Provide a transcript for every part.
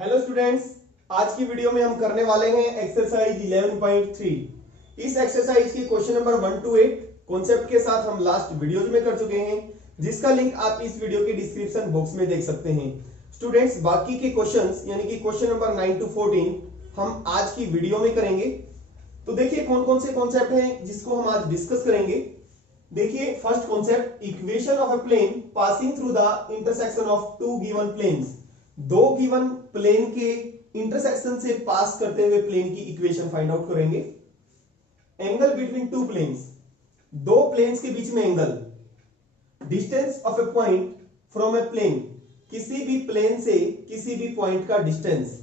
Hello students, आज की video में हम करने वाले हैं एक्सरसाइज 11.3। इस एक्सरसाइज की क्वेश्चन नंबर 1 to 8 कॉन्सेप्ट के साथ हम लास्ट वीडियोज में कर चुके हैं, जिसका लिंक आप इस वीडियो के डिस्क्रिप्शन बॉक्स में देख सकते हैं। स्टूडेंट्स, बाकी के क्वेश्चंस यानी कि क्वेश्चन नंबर 9 to 14 हम आज की वीडियो में करेंगे। तो देखिए कौन कौन से कॉन्सेप्ट हैं जिसको हम आज डिस्कस करेंगे। देखिए first concept, equation of a plane passing through the intersection of two given planes. दो गिवन प्लेन के इंटरसेक्शन से पास करते हुए प्लेन की इक्वेशन फाइंड आउट करेंगे। एंगल बिटवीन टू प्लेन्स, दो प्लेन्स के बीच में angle. Distance of a point from a plane, किसी भी प्लेन से किसी भी पॉइंट का distance.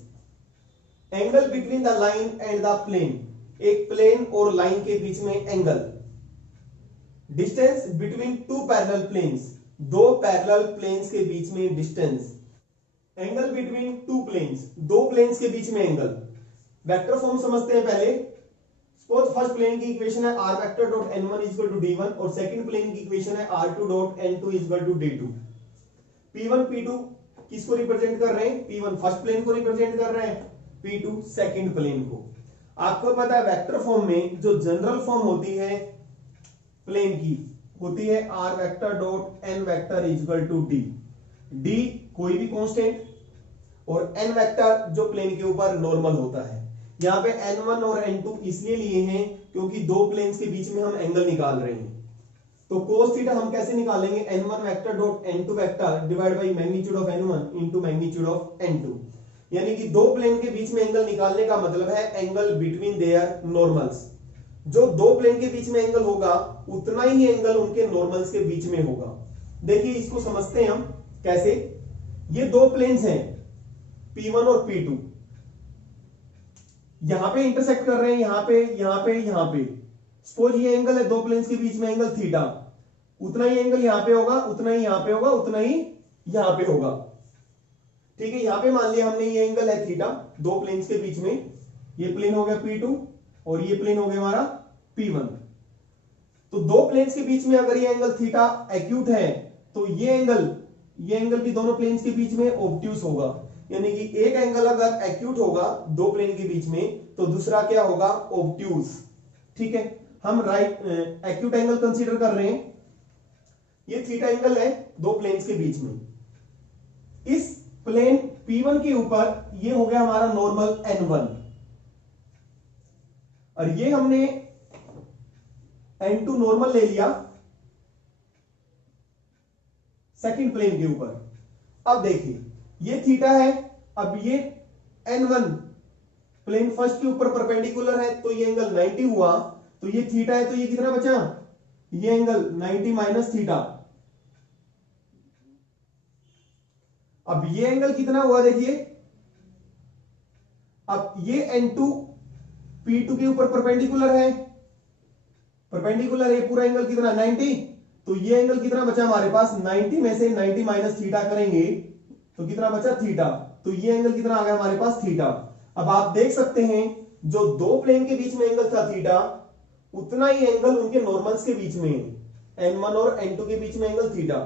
Angle between the line and the plane, एक प्लेन और लाइन के बीच में angle. Distance between two parallel planes, दो पैरेलल प्लेन्स के बीच में distance. Angle between two planes, दो प्लेन्स के बीच में एंगल। वेक्टर फॉर्म समझते हैं पहले। सपोज फर्स्ट प्लेन की इक्वेशन है r vector dot n1 equal to d1 और सेकंड प्लेन की इक्वेशन है r2 dot n2 equal to d2। p1 p2 किसको रिप्रेजेंट कर रहे हैं? p1 फर्स्ट प्लेन को रिप्रेजेंट कर रहे हैं, p2 सेकंड प्लेन को। आपको पता है वेक्टर फॉर्म में जो जनरल फॉर्म होती है प्लेन की, होती है r vector dot n vector equal to d। d कोई भी कांस्टेंट और n वेक्टर जो प्लेन के ऊपर नॉर्मल होता है। यहां पे n1 और n2 इसलिए लिए हैं क्योंकि दो प्लेन्स के बीच में हम एंगल निकाल रहे हैं। तो cos थीटा हम कैसे निकालेंगे? n1 vector dot n2 vector divide by magnitude of n1 into magnitude of n2। यानी कि दो प्लेन के बीच में एंगल निकालने का मतलब है एंगल बिटवीन देयर नॉर्मल्स। जो दो प्लेन के बीच में एंगल होगा उतना ही एंगल उनके नॉर्मल्स के बीच में होगा। देखिए इसको समझते हैं हम कैसे। ये दो प्लेन्स हैं P1 और P2, यहां पे इंटरसेक्ट कर रहे हैं, यहां पे यहां पे यहां पे। सपोज ये एंगल है दो प्लेन्स के बीच में एंगल थीटा, उतना ही एंगल यहां पे होगा, उतना ही यहां पे होगा, उतना ही यहां पे होगा। ठीक है, यहां पे मान लिया हमने ये एंगल है थीटा दो प्लेन्स के बीच में। ये प्लेन हो गया P2 और ये प्लेन हो गया हमारा P1। तो दो प्लेन्स के बीच में अगर ये एंगल थीटा एक्यूट है तो ये एंगल भी दोनों प्लेन्स के बीच में ऑब्ट्यूस होगा। यानी कि एक एंगल अगर एक्यूट होगा दो प्लेन के बीच में तो दूसरा क्या होगा? ऑब्ट्यूस। ठीक है, हम राइट एक्यूट एंगल कंसीडर कर रहे हैं। ये थीटा एंगल है दो प्लेन्स के बीच में। इस प्लेन P1 के ऊपर ये हो गया हमारा नॉर्मल N1 और ये हमने N2 नॉर्मल ले लिया सेकंड प्लेन के ऊपर। अब देखिए ये थीटा है, अब ये N1 प्लेन फर्स्ट के ऊपर परपेंडिकुलर है तो ये एंगल 90 हुआ। तो ये थीटा है तो ये कितना बचा? ये एंगल 90 माइनस थीटा। अब ये एंगल कितना हुआ देखिए। अब ये N2 P2 के ऊपर परपेंडिकुलर है, परपेंडिकुलर है, पूरा एंगल कितना? 90। तो ये एंगल कितना बचा हमारे पास? 90 में से 90 माइनस थीटा करेंगे तो कितना बचा? थीटा। तो ये एंगल कितना आ गया हमारे पास? थीटा। अब आप देख सकते हैं जो दो प्लेन के बीच में एंगल था थीटा, उतना ही एंगल उनके नॉर्मल्स के बीच में है, N1 और N2 के बीच में एंगल थीटा।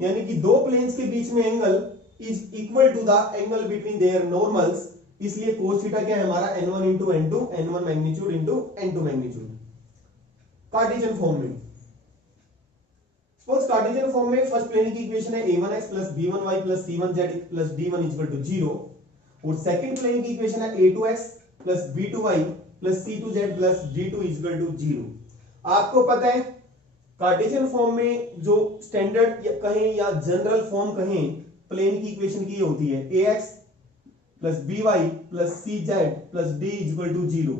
यानी कि दो प्लेन्स के बीच में angle is equal to the angle between their normals. इसलिए cos थीटा क्या है हमारा? N1 into N2, N1 magnitude into N2 magnitude. Cartesian form में, सपोज कार्टेशियन फॉर्म में फर्स्ट प्लेन की इक्वेशन है a1x plus b1y plus c1z plus d1 equal to 0 और second plane की इक्वेशन है a2x plus b2y plus c2z plus d2 equal to 0। आपको पता है कार्टेशियन फॉर्म में जो स्टैंडर्ड या कहें या जनरल फॉर्म कहें प्लेन की इक्वेशन की होती है ax plus by plus cz plus d equal to 0।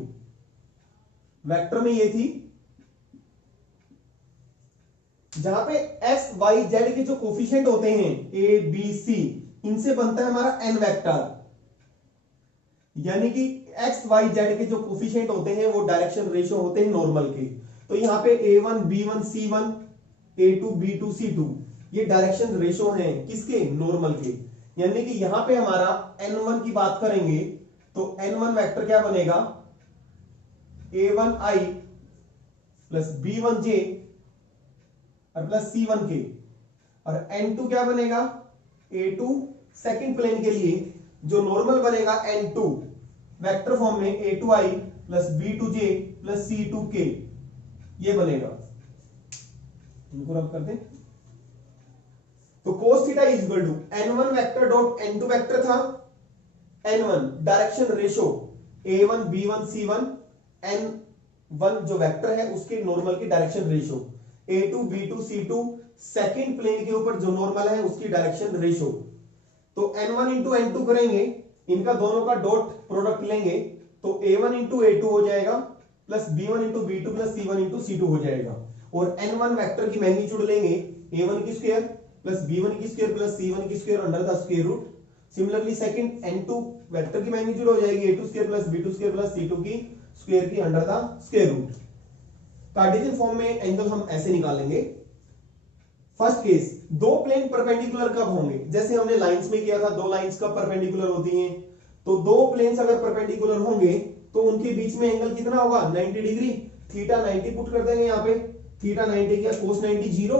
Vector में ये थी, जहां पे x y z के जो कोफिशिएंट होते हैं a b c, इनसे बनता है हमारा n वेक्टर। यानी कि x y z के जो कोफिशिएंट होते हैं वो डायरेक्शन रेशियो होते हैं नॉर्मल के। तो यहां पे a1 b1 c1 a2 b2 c2 ये डायरेक्शन रेशियो हैं किसके? नॉर्मल के। यानी कि यहां पे हमारा n1 की बात करेंगे तो n1 वेक्टर क्या बनेगा? a1i प्लस b1j और प्लस C1 के। और N2 क्या बनेगा? A2 सेकंड प्लेन के लिए जो नॉर्मल बनेगा n2 वेक्टर फॉर्म में a2i plus b2j plus c2k, ये बनेगा। इनको रब कर दें तो cos theta is equal to n1 vector dot n2 vector था, n1 direction ratio a1 b1 c1, n1 जो वेक्टर है उसके नॉर्मल की direction ratio a2 b2 c2 second plane के ऊपर जो नॉर्मल है उसकी डायरेक्शन रेशो। तो n1 इंटू n2 करेंगे, इनका दोनों का डॉट प्रोडक्ट लेंगे तो a1 इंटू a2 हो जाएगा plus b1 into b2 plus c1 into c2 हो जाएगा। और n1 वेक्टर की मैग्नीट्यूड लेंगे a1 की स्क्वायर प्लस b1 की स्क्वायर प्लस c1 की square under the square root. Similarly second n2 vector की मैग्नीट्यूड हो जाएगी a2 square plus b2 square plus c2 की स्क्वायर की under the square root. Cartesian form में angle हम ऐसे निकालेंगे। फर्स्ट केस, दो प्लेन परपेंडिकुलर कब होंगे, जैसे हमने लाइंस में किया था, दो लाइंस कब परपेंडिकुलर होती हैं, तो दो प्लेन्स अगर परपेंडिकुलर होंगे तो उनके बीच में एंगल कितना होगा 90 डिग्री। थीटा 90 पुट कर देंगे यहाँ पे, थीटा 90 क्या कोस 90 जीरो,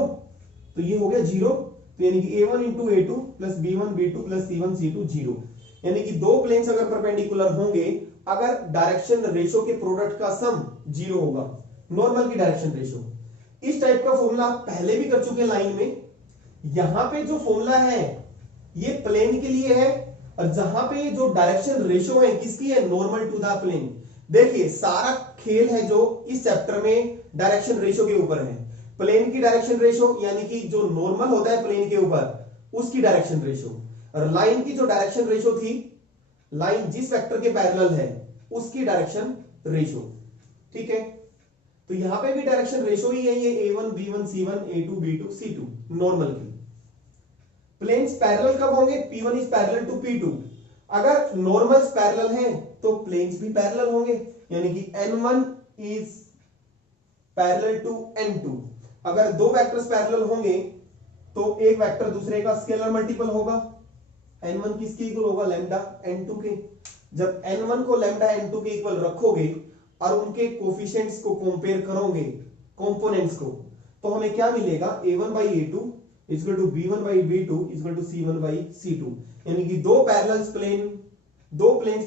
तो ये हो गया जीरो। तो यानी कि a1 into a2 plus b1 b2 plus c1 c2 zero. यानी कि दो प्लेन्स अगर परपेंडिकुलर होंगे, अगर डायरेक्शन रेशो के प्रोडक्ट का सम जीरो होगा, नॉर्मल की डायरेक्शन रेशो। इस टाइप का फॉर्मूला आप पहले भी कर चुके हैं लाइन में। यहां पे जो फॉर्मूला है ये प्लेन के लिए है, और जहां पे जो डायरेक्शन रेशो है किसकी है, नॉर्मल टू द प्लेन। देखिए सारा खेल है जो इस चैप्टर में डायरेक्शन रेशो के ऊपर है। प्लेन की डायरेक्शन रेशो यानी कि जो नॉर्मल होता है प्लेन के ऊपर उसकी डायरेक्शन रेशो, और लाइन की जो डायरेक्शन रेशो थी, लाइन जिस वेक्टर के पैरेलल है उसकी डायरेक्शन रेशो। ठीक है, तो यहां पे भी डायरेक्शन रेशो ही है, ये a1 b1 c1 a2 b2 c2 normal की। प्लेन्स पैरेलल कब होंगे, p1 is parallel to p2। अगर नॉर्मल्स पैरेलल हैं तो प्लेन्स भी पैरेलल होंगे, यानी कि n1 is parallel to n2। अगर दो वेक्टर्स पैरेलल होंगे तो एक वेक्टर दूसरे का स्केलर मल्टीपल होगा। n1 किसके इक्वल होगा, लैम्डा n2 के। जब n1 को लैम्डा n2 के इक्वल रखोगे और उनके कोफिशिएंट्स को कंपेयर करोगे, कंपोनेंट्स को, तो हमें क्या मिलेगा, a1 by a2 equal to b1 by b2 equal to c1 by c2। यानी कि दो प्लेन्स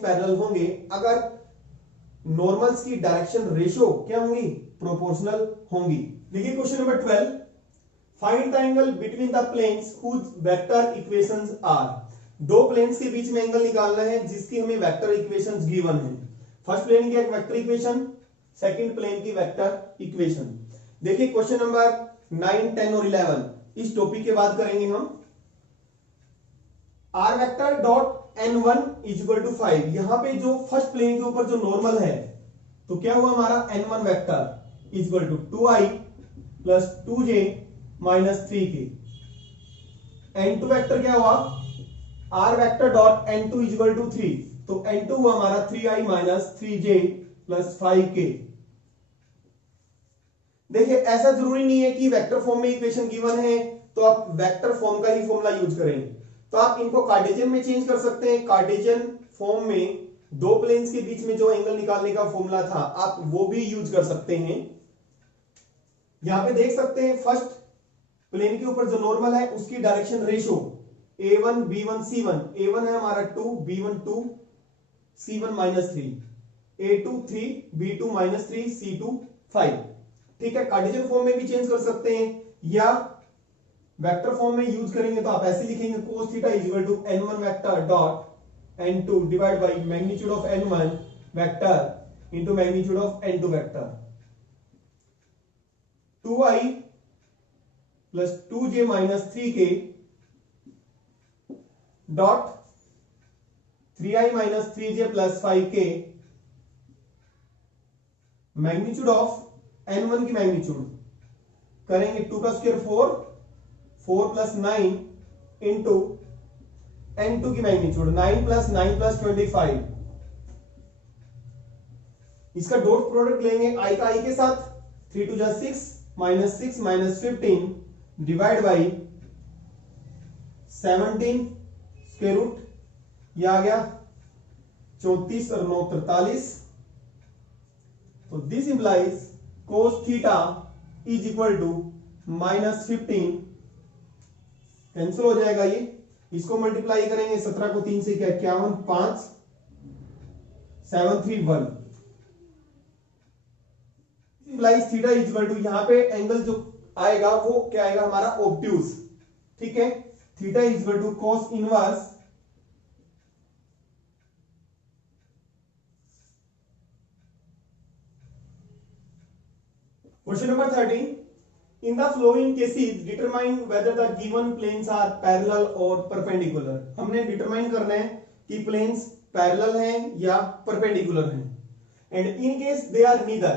पैरेलल होंगे अगर नॉर्मल्स की डायरेक्शन रेशो क्या होंगी, प्रोपोर्शनल होंगी। देखिए question number 12, find the angle between the planes whose vector equations are. दो प्लेन्स के बीच में एंगल निकालना है जिसकी हमें वेक्टर इक्वेशंस गिवन है। फर्स्ट प्लेन की एक वेक्टर इक्वेशन, सेकंड प्लेन की वेक्टर इक्वेशन। देखिए क्वेश्चन नंबर 9, 10 और 11 इस टॉपिक के बाद करेंगे हम। R vector dot n1 is equal to 5। यहां पे जो फर्स्ट प्लेन के ऊपर जो नॉर्मल है, तो क्या हुआ हमारा n1 vector is equal to 2i plus 2j minus 3k। n2 vector क्या हुआ, r vector dot n2 is equal to 3, तो n2 हुआ हमारा 3i minus 3j plus 5k। देखिए ऐसा जरूरी नहीं है कि वेक्टर फॉर्म में इक्वेशन गिवन है तो आप वेक्टर फॉर्म का ही फॉर्मूला यूज करें, तो आप इनको कार्टेशियन में चेंज कर सकते हैं। कार्टेशियन फॉर्म में दो प्लेन्स के बीच में जो एंगल निकालने का फॉर्मूला था आप वो भी यूज कर सकते हैं। यहां पे देख सकते हैं फर्स्ट प्लेन के ऊपर जो नॉर्मल है उसकी direction ratio a1 b1 c1, a1 है हमारा 2 b1 2 c1 minus 3, a2 3 b2 minus 3 c2 5। ठीक है, कार्टेशियन फॉर्म में भी चेंज कर सकते हैं या वेक्टर फॉर्म में यूज करेंगे तो आप ऐसे लिखेंगे cos theta is equal to n1 vector dot n2 divide by magnitude of n1 vector into magnitude of n2 vector. 2i plus 2j minus 3k dot 3i minus 3j plus 5k magnitude of n1 की magnitude करेंगे 2 का square 4 plus 9 into n2 की magnitude 9 plus 25। इसका dot product लेंगे i का i के साथ, 3 2 जा 6 minus 15 divide by 17 square root, यह आ गया 34 और 9 43। तो this implies cos theta is equal to -15, cancel हो जाएगा ये, इसको मल्टीप्लाई करेंगे 17 को 3 से क्या 51, 5 7 3 1 इम्प्लाइज थीटा इक्वल टू, यहां पे एंगल जो आएगा वो क्या आएगा हमारा ऑब्ट्यूज, ठीक है। Theta equal to cos inverse question number 13, in the following cases determine whether the given planes are parallel और perpendicular। हमने डिटरमाइन करना है कि प्लेन्स पैरेलल हैं या परपेंडिकुलर हैं। And in case they are neither,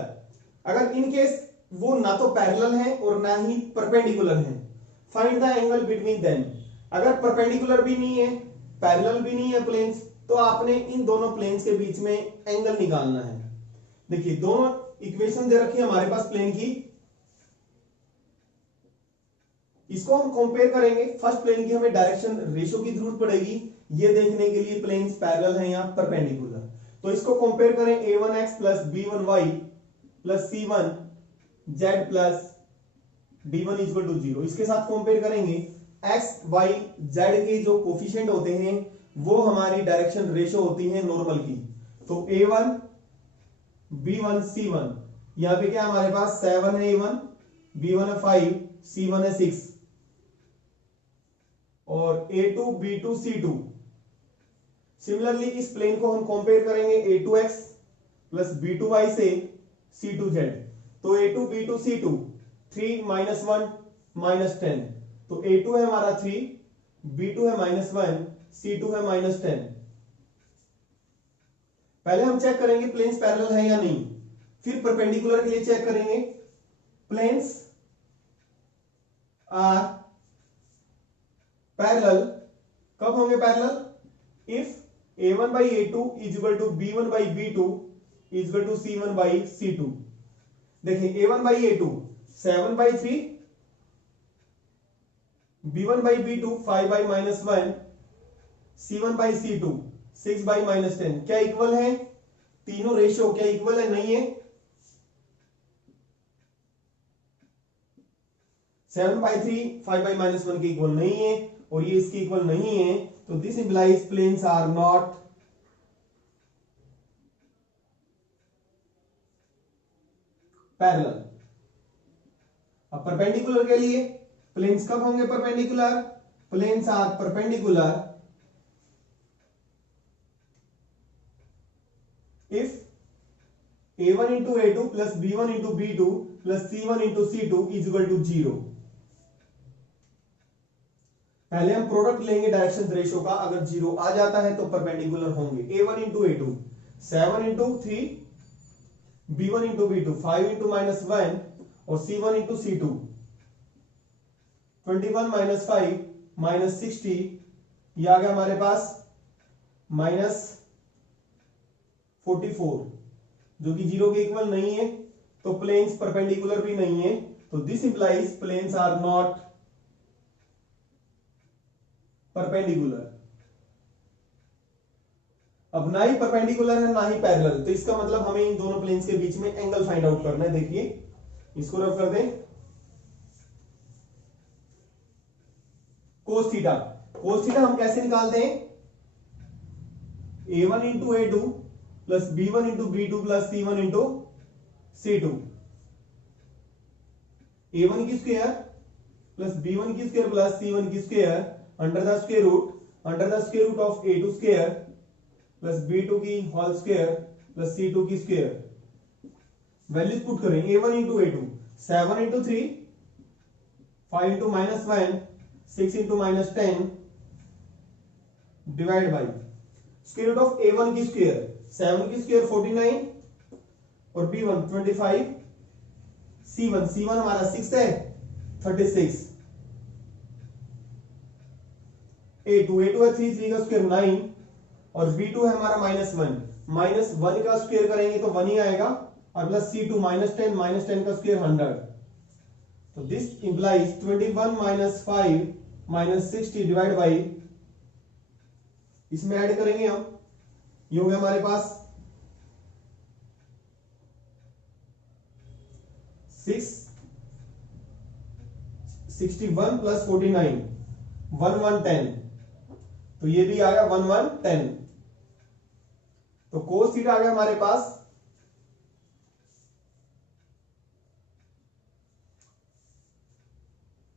अगर इन केस वो ना तो पैरेलल हैं और ना ही परपेंडिकुलर हैं, find the angle between them. अगर परपेंडिकुलर भी नहीं है पैरेलल भी नहीं है प्लेन्स, तो आपने इन दोनों प्लेन्स के बीच में एंगल निकालना है। देखिए दोनों इक्वेशन दे रखी है हमारे पास प्लेन की, इसको हम कंपेयर करेंगे। फर्स्ट प्लेन की हमें डायरेक्शन रेशियो की जरूरत पड़ेगी ये देखने के लिए प्लेन्स पैरेलल हैं या परपेंडिकुलर। तो इसको कंपेयर करें a1x plus b1y plus c1z plus d1 equal to 0। इसके साथ कंपेयर करेंगे x y z के जो कोफिशिएंट होते हैं वो हमारी डायरेक्शन रेशियो होती है नॉर्मल की। तो a1 b1 c1, यहां पे क्या हमारे पास 7 है a1, b1 है 5, c1 है 6 और a2 b2 c2। सिमिलरली इस प्लेन को हम कंपेयर करेंगे a2x प्लस b2y से c2z। तो a2 b2 c2 3 minus 1 minus 10, तो a2 है हमारा 3, b2 है माइनस 1, c2 है माइनस 10। पहले हम चेक करेंगे प्लेन्स पैरेलल है या नहीं, फिर परपेंडिकुलर के लिए चेक करेंगे प्लेन्स आर पैरेलल। कब होंगे parallel? If a1 by a2 is equal to b1 by b2 is equal to c1 by c2। देखिए a1 by a2 7 by 3, b1 by b2 5 by minus 1, c1 by c2 6 by minus 10। क्या equal है? तीनों ratio क्या equal है? नहीं है। 7 by 3 5 by minus 1 के equal नहीं है और ये इसके इक्वल नहीं है, तो this implies planes are not parallel. अब परपेंडिकुलर के लिए प्लेन्स कब होंगे perpendicular? Planes are perpendicular if a1 into a2 plus b1 into b2 plus c1 into c2 is equal to 0। पहले हम प्रोडक्ट लेंगे डायरेक्शन रेशियो का, अगर 0 आ जाता है तो परपेंडिकुलर होंगे। a1 into a2 7 into 3, b1 into b2 5 into minus 1 और c1 into c2 21 minus 5 minus 60, ये आ गया हमारे पास minus 44 जो कि 0 के इक्वल नहीं है, तो प्लेन्स परपेंडिकुलर भी नहीं है। तो this implies planes are not perpendicular. अब ना ही परपेंडिकुलर है ना ही पैरेलल, तो इसका मतलब हमें इन दोनों प्लेन्स के बीच में एंगल फाइंड आउट करना है। देखिए इसको रफ कर दें, कोस थीटा। कोस थीटा हम कैसे निकालते हैं? a1 into a2 plus b1 into b2 plus c1 into c2। a1 की स्क्वायर प्लस b1 की स्क्वायर प्लस c1 की square under the square root of a2 square plus b2 की whole square plus c2 की square. Values put करें a1 into a2 7 into 3 5 into minus 1 6 into minus 10 divide by square root of a1 की square 7 की square 49 और b1 25, c1 हमारा 6 है 36, a2 है 3 का स्क्वायर 9 और b2 है हमारा माइनस 1 का स्क्वायर करेंगे तो 1 ही आएगा और प्लस c2 माइनस 10 का स्क्वायर 100। तो this implies 21 minus 5 minus 60 divide by, इसमें ऐड करेंगे हम, ये हो गया हमारे पास 61 प्लस 49 1110 तो ये भी आ गया 1/10। तो cos थीटा आ गया हमारे पास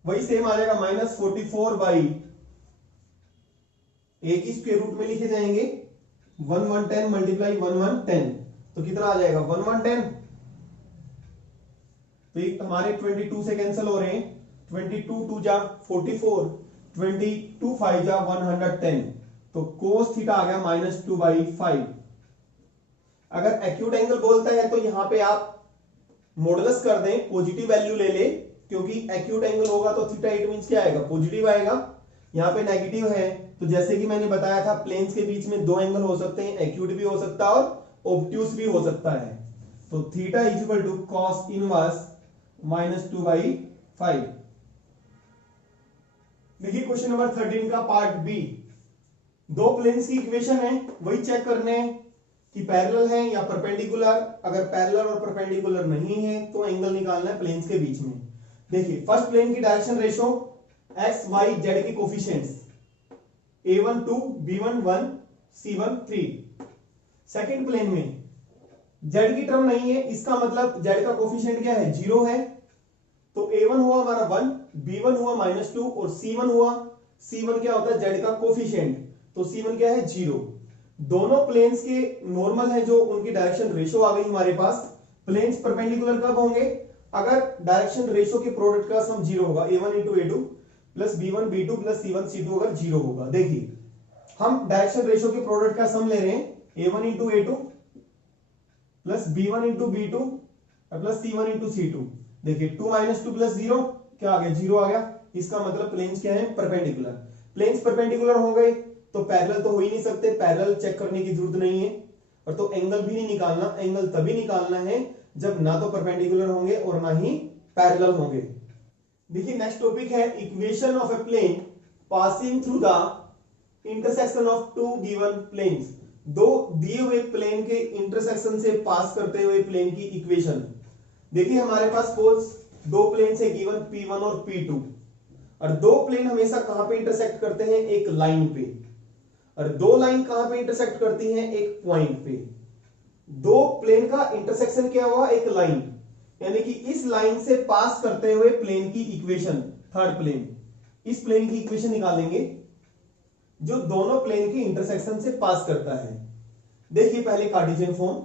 वही सेम आ जाएगा -44 एक ही स्क्वायर रूट में लिखे जाएंगे 1/10 मल्टीप्लाई 1/10 तो कितना आ जाएगा 1/10। तो ये हमारे 22 से कैंसिल हो रहे हैं 22 2 जा 44 22 5 जा 110 तो cos थीटा आ गया -2/5। अगर एक्यूट एंगल बोलता है तो यहां पे आप मॉडुलस कर दें पॉजिटिव वैल्यू ले ले क्योंकि एक्यूट एंगल होगा तो थीटा इट मींस क्या आएगा पॉजिटिव आएगा। यहां पे नेगेटिव है तो जैसे कि मैंने बताया था प्लेन्स के बीच में दो एंगल हो सकते हैं एक्यूट भी हो सकता है और ऑब्ट्यूस भी हो सकता है। तो थीटा is equal to cos inverse -2/5। देखिए क्वेश्चन नंबर 13 का पार्ट बी। दो प्लेन्स की इक्वेशन है वही चेक करने हैं कि पैरेलल है या परपेंडिकुलर। अगर पैरेलल और परपेंडिकुलर नहीं है तो एंगल निकालना है प्लेन्स के बीच में। देखिए फर्स्ट प्लेन की direction ratio x y z के coefficients a1 2 b1 1 c1 3। Second plane में जेड की टर्म नहीं है इसका मतलब जेड का कोफिशिएंट क्या है 0 है। तो a1 हुआ हमारा 1 b1 हुआ -2 और c1 क्या होता है जेड का कोफिशिएंट तो c1 क्या है 0। दोनों प्लेन्स के नॉर्मल है जो उनकी डायरेक्शन रेशो आ गई हमारे पास। प्लेन्स परपेंडिकुलर कब होंगे अगर डायरेक्शन रेशो के प्रोडक्ट का सम 0 होगा a1 into a2 plus b1 b2 plus c1 c2 अगर 0 होगा। देखिए हम डायरेक्शन रेशो के प्रोडक्ट का सम ले रहे हैं a1 into a2 plus b1 into b2 plus c1 into c2। देखिए 2 - 2 प्लस 0 क्या आ गया 0 आ गया। इसका मतलब प्लेन्स क्या है परपेंडिकुलर। प्लेन्स परपेंडिकुलर हो गए तो पैरेलल तो हो ही नहीं सकते पैरेलल चेक करने की जरूरत नहीं है और तो एंगल भी नहीं निकालना। एंगल तभी निकालना है जब ना तो परपेंडिकुलर होंगे और ना ही पैरेलल होंगे। देखिए नेक्स्ट टॉपिक है equation of a plane passing through the intersection of two given planes. दो दिए हुए प्लेन के इंटरसेक्शन से पास करते हुए प्लेन की इक्वेशन। देखिए हमारे पास सपोज दो प्लेन से गिवन P1 और P2 और दो प्लेन हमेशा कहां पे इंटरसेक्ट करते हैं एक लाइन पे और दो लाइन कहां पे इंटरसेक्ट करती हैं एक पॉइंट पे। दो प्लेन का इंटरसेक्शन क्या हुआ एक लाइन यानी कि इस लाइन से पास करते हुए प्लेन की इक्वेशन। थर्ड प्लेन इस प्लेन की इक्वेशन निकालेंगे जो दोनों प्लेन के इंटरसेक्शन से पास करता है। देखिए पहले कार्टेशियन फॉर्म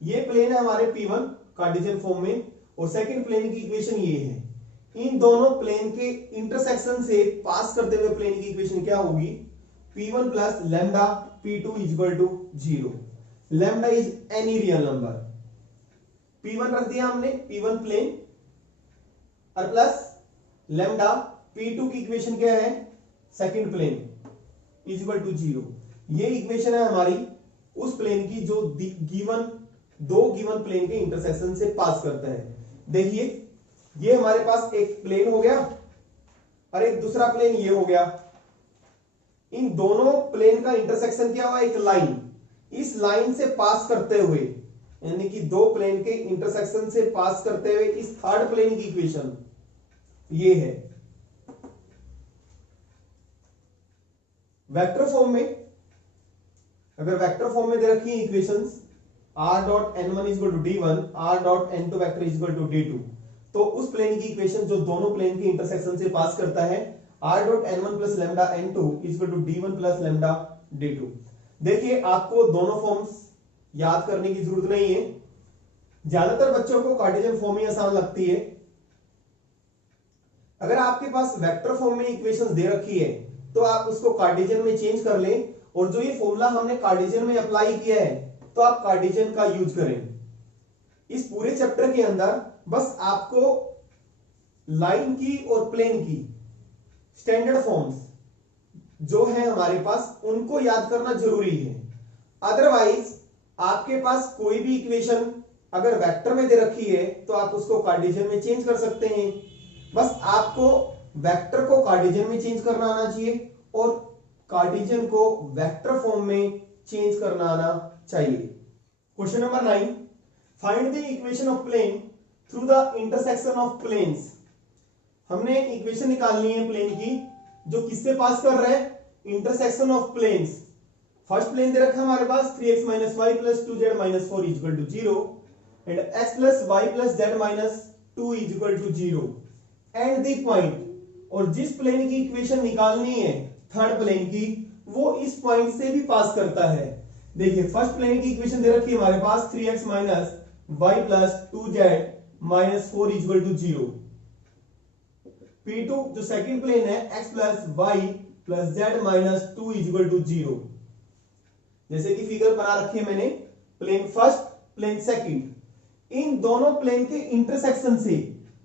ये प्लेन है हमारे P1 कार्टेशियन फॉर्म में और सेकंड प्लेन की इक्वेशन ये है। इन दोनों प्लेन के इंटरसेक्शन से पास करते हुए प्लेन की इक्वेशन क्या होगी P1 plus lambda P2 equal to 0। Lambda is any real number. P1 रख दिया हमने P1 प्लेन और प्लस लैम्डा P2 की इक्वेशन क्या है सेकंड प्लेन इक्वल टू 0। ये इक्वेशन है हमारी उस प्लेन की जो दो गिवन प्लेन के इंटरसेक्शन से पास करता है। देखिए ये हमारे पास एक प्लेन हो गया और एक दूसरा प्लेन ये हो गया। इन दोनों प्लेन का इंटरसेक्शन क्या हुआ एक लाइन। इस लाइन से पास करते हुए यानी कि दो प्लेन के इंटरसेक्शन से पास करते हुए इस थर्ड प्लेन की इक्वेशन ये है। वेक्टर फॉर्म में अगर वेक्टर फॉर्म में दे रखी है equations r dot n1 equal to d1 r dot n2 vector equal to d2 तो उस प्लेन की इक्वेशन जो दोनों प्लेन के इंटरसेक्शन से पास करता है r dot n1 plus lambda n2 equal to d1 plus lambda d2। देखिए आपको दोनों फॉर्म्स याद करने की जरूरत नहीं है। ज्यादातर बच्चों को कार्टेशियन फॉर्म ही आसान लगती है। अगर आपके पास वेक्टर फॉर्म में इक्वेशंस दे रखी है तो आप उसको कार्टेशियन में चेंज कर लें और जो ये फॉर्मूला हमने कार्टेशियन में अप्लाई किया है तो आप कार्टेशियन का यूज करें। इस पूरे चैप्टर के अंदर बस आपको लाइन की और प्लेन की स्टैंडर्ड फॉर्म्स जो है हमारे पास उनको याद करना जरूरी है। अदरवाइज आपके पास कोई भी इक्वेशन अगर वेक्टर में दे रखी है तो आप उसको कार्टेशियन में चेंज कर सकते हैं। बस आपको वेक्टर को कार्टेशियन में चेंज करना आना चाहिए और कार्टेशियन को वेक्टर फॉर्म में चेंज करना आना चाहिए। Question number 9 find the equation of plane through the intersection of planes. हमने इक्वेशन निकालनी है प्लेन की जो किससे पास कर रहा है intersection of planes. First plane दे रखा है हमारे पास 3x minus y plus 2z minus 4 is equal to 0 and x plus y plus z minus 2 is equal to 0 and the point, और जिस प्लेन की इक्वेशन निकालनी है थर्ड प्लेन की, वो इस पॉइंट से भी पास करता है। देखिए फर्स्ट प्लेन की इक्वेशन दे रखी है हमारे पास 3x minus y plus 2z minus 4 is equal to 0। P2 जो सेकंड प्लेन है x plus y plus z minus 2 is equal to 0। जैसे कि फिगर बना रखी है मैंने, प्लेन फर्स्ट प्लेन सेकंड, इन दोनों प्लेन के इंटरसेक्शन से,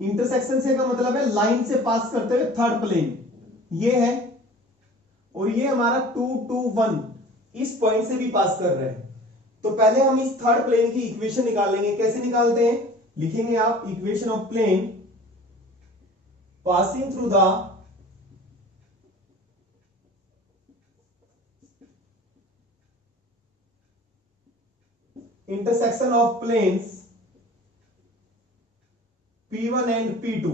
इंटरसेक्शन से का मतलब है लाइन से पास करते हुए थर्ड प्लेन, ये है और ये हमारा 2 2 1 इस पॉइंट से भी पास कर रहे हैं। तो पहले हम इस थर्ड प्लेन की इक्वेशन निकालेंगे। कैसे निकालते हैं, लिखेंगे आप equation of plane passing through the intersection of planes P1 and P2।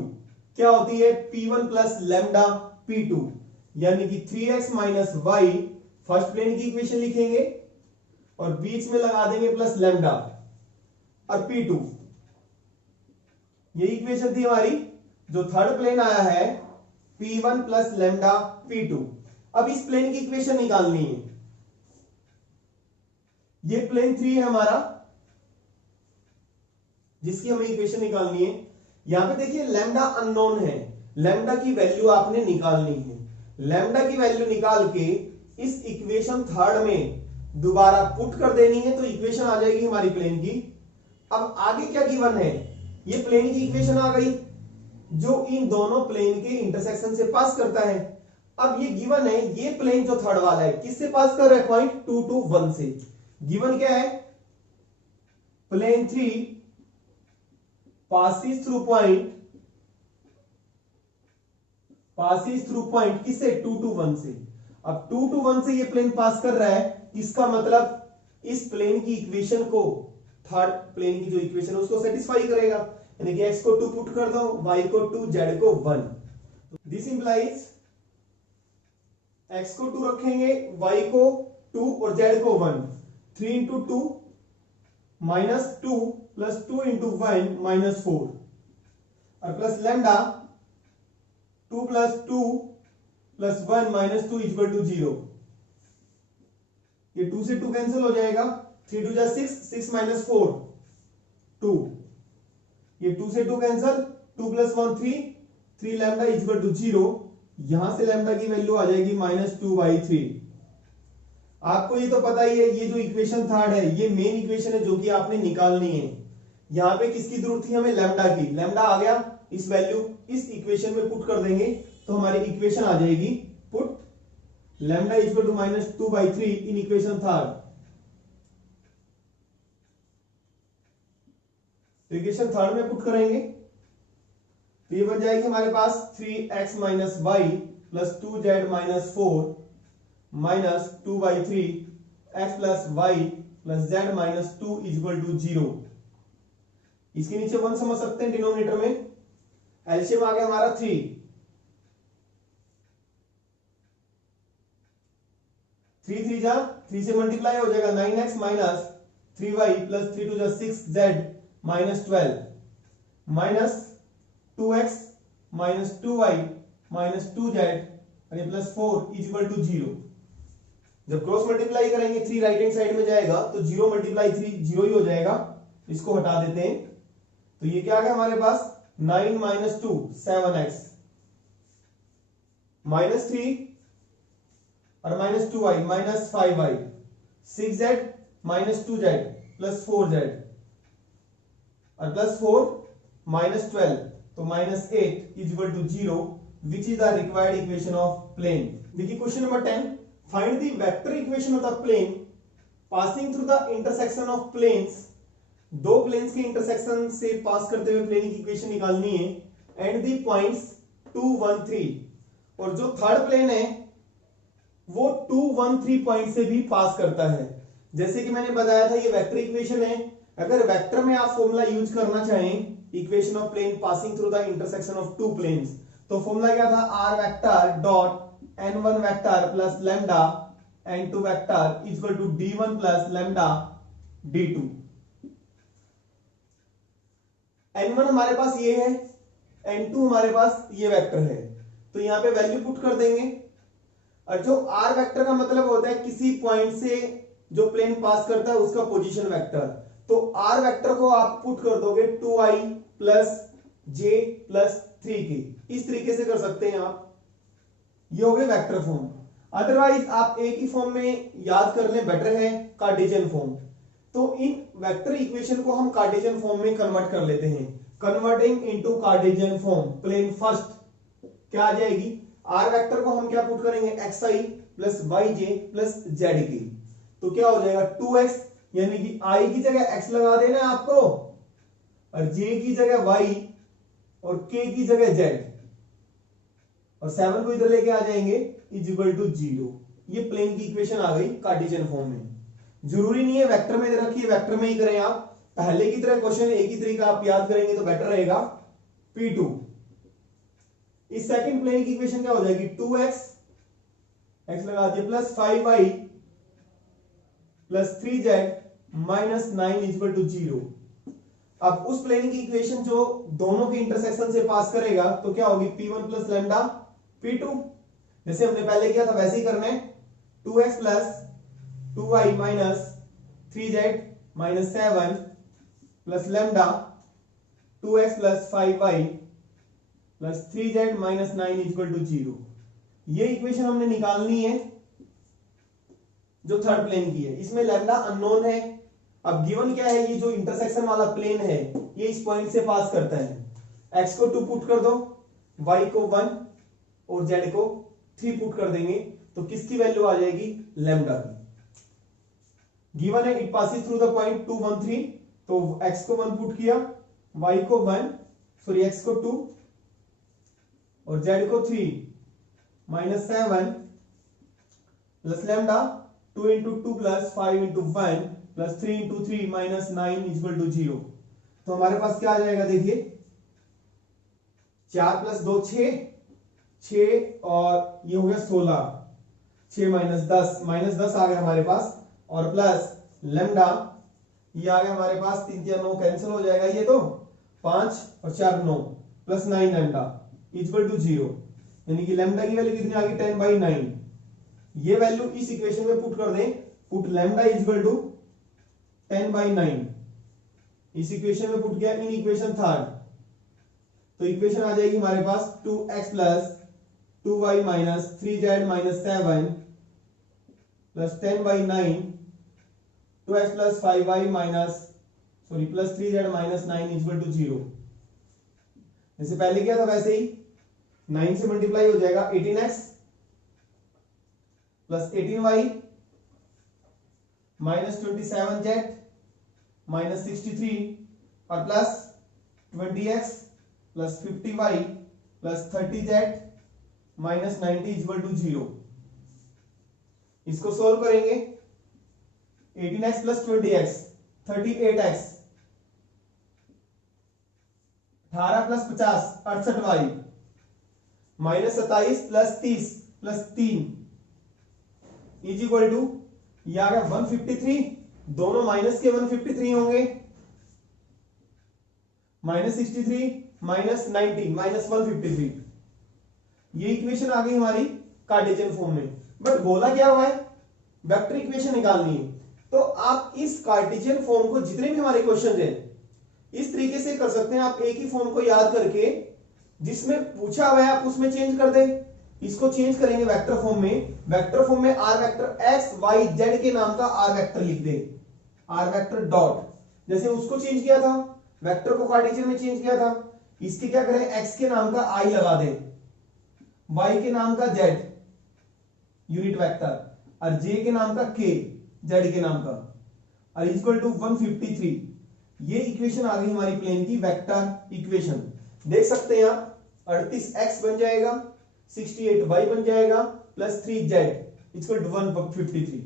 क्या होती है, P1 प्लस लैम्डा P2, यानी कि 3x minus y first plane की इक्वेशन लिखेंगे और बीच में लगा देंगे प्लस लैम्डा और P2। ये इक्वेशन थी हमारी। जो थर्ड प्लेन आया है P1 प्लस लैम्डा P2। अब इस प्लेन की इक्वेशन निकालनी है। ये प्लेन 3 है हमारा जिसकी हमें इक्वेशन निकालनी है। यहां पे देखिए लैम्डा अननोन है, लैम्डा की वैल्यू आपने निकालनी है। लैम्डा की वैल्यू निकाल के इस इक्वेशन थर्ड में दोबारा पुट कर देनी है, तो इक्वेशन आ जाएगी हमारी प्लेन की। अब आगे क्या गिवन है, ये प्लेन की इक्वेशन आ गई जो इन दोनों प्लेन के इंटरसेक्शन से पास करता है। अब ये गिवन है, ये प्लेन जो थर्ड वाला है किससे पास कर रहा है, पॉइंट 2 2 1 से। गिवन क्या है, प्लेन 3 passes through point किससे, 2 2 1 से। अब 2 2 1 से ये प्लेन पास कर रहा है, इसका मतलब इस प्लेन की इक्वेशन को, थर्ड प्लेन की जो इक्वेशन है उसको सेटिस्फाई करेगा, यानी कि x को 2 पुट कर दो, y को 2, z को 1। दिस इंप्लाइज x को 2 रखेंगे, y को 2 और z को 1। 3 into 2 minus 2 plus 2 into 1 minus 4 और plus lambda 2 plus 2 plus 1 minus 2 equal to 0। ये 2 से 2 कैंसिल हो जाएगा, 3 2 जा 6, 6 माइनस 4 2। ये 2 से 2 cancel, 2 plus 1 3, 3 lambda equal to 0। यहां से लैम्डा की वैल्यू आ जाएगी माइनस 2/3। आपको ये तो पता ही है, ये जो इक्वेशन थर्ड है ये मेन इक्वेशन है जो कि आपने निकालनी है। यहां पे किसकी जरूरत थी हमें, लैम्डा की। लैम्डा आ गया, इस वैल्यू इस इक्वेशन में पुट कर देंगे तो हमारी इक्वेशन आ जाएगी, put lambda equal to minus 2/3 in equation third. तो इक्वेशन थर्ड में पुट करेंगे तो ये बन जाएगी हमारे पास 3x minus y plus 2z minus 4 minus 2/3 x plus y plus z minus 2 equal to 0। इसके नीचे 1 समझ सकते हैं डिनोमिनेटर में। एलसीएम आ गया हमारा 3, 3 3 जा 3 से मल्टीप्लाई हो जाएगा 9x माइनस 3y प्लस 3 2 जा 6z minus 12 minus 2x minus 2y minus 2z और प्लस 4 इक्वल टू 0। जब क्रॉस मल्टीप्लाई करेंगे 3 राइट हैंड साइड में जाएगा तो 0 मल्टीप्लाई 3 0 ही हो जाएगा, इसको हटा देते हैं। तो ये क्या आ गया हमारे पास, 9 माइनस 2 7x माइनस 3 और minus 2y minus 5y 6z minus 2z plus 4z और प्लस 4 माइनस 12 तो minus 8 equal to 0 which is the required equation of plane. देखिए question number 10, find the vector equation of the plane passing through the intersection of planes. दो planes के intersection से पास करते हुए plane की equation निकालनी है एंड द पॉइंट्स 2 1 3, और जो थर्ड प्लेन है वो 2 1 3 पॉइंट से भी पास करता है। जैसे कि मैंने बताया था ये वेक्टर इक्वेशन है। अगर वेक्टर में आप फॉर्मूला यूज करना चाहें equation of plane passing through the intersection of two planes, तो फॉर्मूला क्या था, r vector dot n1 vector plus lambda n2 vector equal to d1 plus lambda d2। n1 हमारे पास ये है, n2 हमारे पास ये वेक्टर है, तो यहां पे वैल्यू पुट कर देंगे। और जो r वेक्टर का मतलब होता है किसी पॉइंट से जो प्लेन पास करता है उसका पोजीशन वेक्टर, तो r वेक्टर को आप पुट कर दोगे 2i plus j plus 3k, इस तरीके से कर सकते हैं आप। ये हो गए वेक्टर फॉर्म। अदरवाइज आप एक ही फॉर्म में याद कर लें, बेटर है कार्टेशियन फॉर्म। तो इन वेक्टर इक्वेशन को हम कार्टेशियन फॉर्म में कन्वर्ट कर लेते हैं। Converting into cartesian form, plane first क्या आ जाएगी, आर वेक्टर को हम क्या पुट करेंगे, xi plus yj plus zk, तो क्या हो जाएगा 2x, यानी कि i की जगह x लगा देना है आपको, और j की जगह y और k की जगह z, और 7 को इधर लेके आ जाएंगे इज इक्वल टू 0। ये प्लेन की इक्वेशन आ गई कार्टेशियन फॉर्म में। जरूरी नहीं है वेक्टर में रखिए, वेक्टर में ही करें आप, पहले की तरह क्वेश्चन एक ही तरीका आप याद करेंगे तो बेटर रहेगा। P2 इस सेकंड प्लेन की इक्वेशन क्या हो जाएगी, 2x x लगा दिए plus 5y plus 3z minus 9 equal to 0। अब उस प्लेन की इक्वेशन जो दोनों के इंटरसेक्शन से पास करेगा तो क्या होगी, P1 प्लस लैम्डा P2, जैसे हमने पहले किया था वैसे ही करना है। 2x plus 2y minus 3z minus 7 plus lambda 2x plus 5y plus 3z minus 9 equal to 0। ये इक्वेशन हमने निकालनी है जो थर्ड प्लेन की है, इसमें लैम्डा अननोन है। अब गिवन क्या है, ये जो इंटरसेक्शन वाला प्लेन है ये इस पॉइंट से पास करता है। x को 2 पुट कर दो, y को 1 और z को 3 पुट कर देंगे, तो किसकी वैल्यू आ जाएगी, लैम्डा की। गिवन है it passes through the point 2 1 3, तो x को 1 पुट किया, y को 1 सॉरी x को 2 और z को 3 minus 7 plus lambda 2 into 2 plus 5 into 1 plus 3 into 3 minus 9 equal to 0। तो हमारे पास क्या आ जाएगा, देखिए 4 प्लस 2 6 और ये हो गया 16, 6 माइनस 10 आ गया हमारे पास, और प्लस लैम्डा ये आ गया हमारे पास, 3 या 9 कैंसिल हो जाएगा, ये तो 5 और 4 9 प्लस 9 लैम्डा इक्वल टू 0, यानी कि लैम्डा की वैल्यू कितनी आ गई, 10/9। ये वैल्यू इस इक्वेशन में पुट कर दें, पुट लैम्डा इक्वल टू 10/9, इस इक्वेशन में पुट किया इन इक्वेशन थर्ड, तो इक्वेशन आ जाएगी हमारे पास 2x plus 2y minus 3z minus 7 plus 10/9 2x plus 5y minus sorry plus 3z minus 9 equal to 0। जैसे पहले किया था वैसे ही 9 से मल्टीप्लाई हो जाएगा 18x plus 18y minus 27z minus 63 और plus 20x plus 50y plus 30z minus 90 equal to 0। इसको सोल्व करेंगे, 18x plus 20x 38x, 18 plus 50 68y minus 27 plus 30 plus 3 is equal to, ये आ गया 153, दोनों माइनस के 153 होंगे, माइनस 63 माइनस 90 माइनस 153। ये इक्वेशन आ गई हमारी कार्टेशियन फॉर्म में। बट बोला क्या हुआ है, वेक्टर इक्वेशन निकालनी है, तो आप इस कार्टेशियन फॉर्म को जितने भी हमारे क्वेश्चन है इस तरीके से कर सकते हैं। आप एक ही फॉर्म को याद करके जिसमें पूछा हुआ है आप उसमें चेंज कर दें, इसको चेंज करेंगे वेक्टर फॉर्म में। वेक्टर फॉर्म में r vector x y z के नाम का आर वेक्टर लिख दे, आर वेक्टर डॉट, जैसे उसको चेंज किया था, वेक्टर को कार्टेशियन में चेंज किया था, इसके क्या करें, एक्स के नाम का आई लगा दें, वाई के नाम का जेड यूनिट वेक्टर, और जे के नाम का के, जेड के नाम का, और इक्वल टू 153। ये इक्वेशन आ गई हमारी प्लेन की वेक्टर इक्वेशन। देख सकते हैं आप 38x बन जाएगा, 68y बन जाएगा plus 3z equal to 153।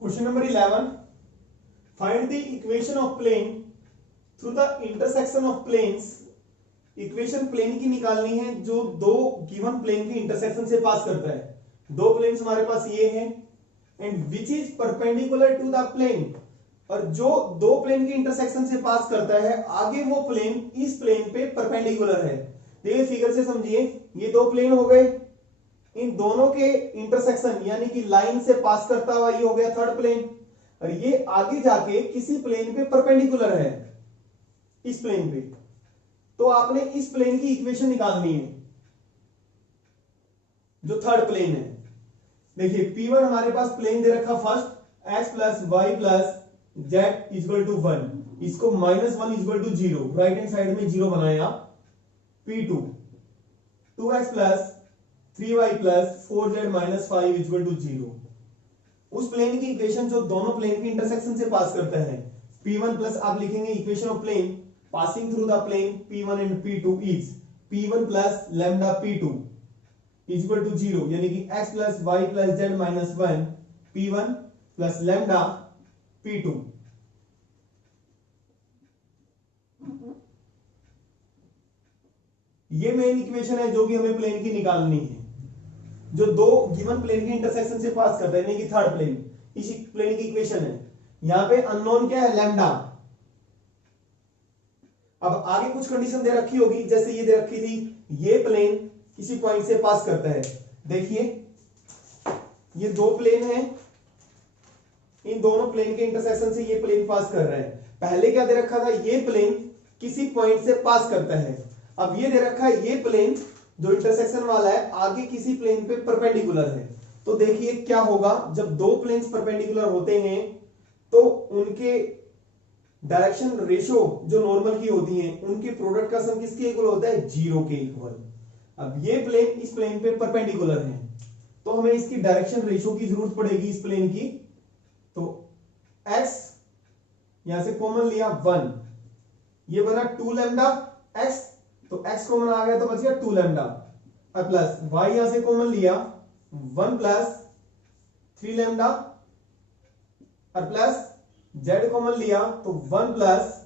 Question number 11, find the equation of plane through the intersection of planes equation plane की निकालनी है जो दो गिवन प्लेन के इंटरसेक्शन से पास करता है। दो प्लेन्स हमारे पास ये हैं and which is perpendicular to the plane, और जो दो प्लेन के इंटरसेक्शन से पास करता है आगे वो प्लेन इस प्लेन पे परपेंडिकुलर है। देखिए फिगर से समझिए, ये दो प्लेन हो गए, इन दोनों के इंटरसेक्शन यानी कि लाइन से पास करता हुआ ये हो गया थर्ड प्लेन, और ये आगे जाके किसी प्लेन पे परपेंडिकुलर है इस प्लेन पे। तो आपने इस प्लेन की इक्वेशन निकालनी है जो थर्ड प्लेन है। देखिए P1 हमारे पास प्लेन दे रखा first, x plus y plus z equal to 1, इसको -1 equal to 0, right hand side में 0 बनाया। P2 2x plus 3y plus 4z minus 5 equal to 0। उस प्लेन की इक्वेशन जो दोनों प्लेन के इंटरसेक्शन से पास करता है, P1 प्लस आप लिखेंगे equation of plane passing through the plane P1 and P2 is P1 plus lambda P2 equal to 0, यानी कि x plus y plus z minus 1 P1 plus lambda P2। ये main equation है जो कि हमें plane की निकालनी है जो दो गिवन प्लेन के इंटरसेक्शन से पास करता है, यानी कि थर्ड प्लेन। इसी प्लेन की इक्वेशन है। यहां पे अननोन क्या है, लैम्डा। अब आगे कुछ कंडीशन दे रखी होगी, जैसे ये दे रखी थी, ये प्लेन किसी पॉइंट से पास करता है। देखिए ये दो प्लेन हैं, इन दोनों प्लेन के इंटरसेक्शन से ये प्लेन पास कर रहा है। पहले क्या दे रखा था, ये प्लेन किसी पॉइंट से पास करता है। अब ये दे रखा है ये प्लेन जो इंटरसेक्शन वाला है आगे किसी प्लेन पे परपेंडिकुलर है। तो देखिए क्या होगा, जब दो प्लेन्स परपेंडिकुलर होते हैं तो उनके डायरेक्शन रेशो जो नॉर्मल की होती है उनके प्रोडक्ट का सम किसके इक्वल होता है, 0 के इक्वल। अब ये प्लेन इस प्लेन पे परपेंडिकुलर है तो हमें इसकी डायरेक्शन रेशो की जरूरत पड़ेगी इस प्लेन की। तो x यहां से कॉमन लिया 1, ये बना 2 लैम्डा x, तो x कॉमन आ गया तो बच गया 2 लैम्डा, और प्लस y यहां से कॉमन लिया 1 प्लस 3 लैम्डा, और प्लस z कॉमन लिया तो 1 प्लस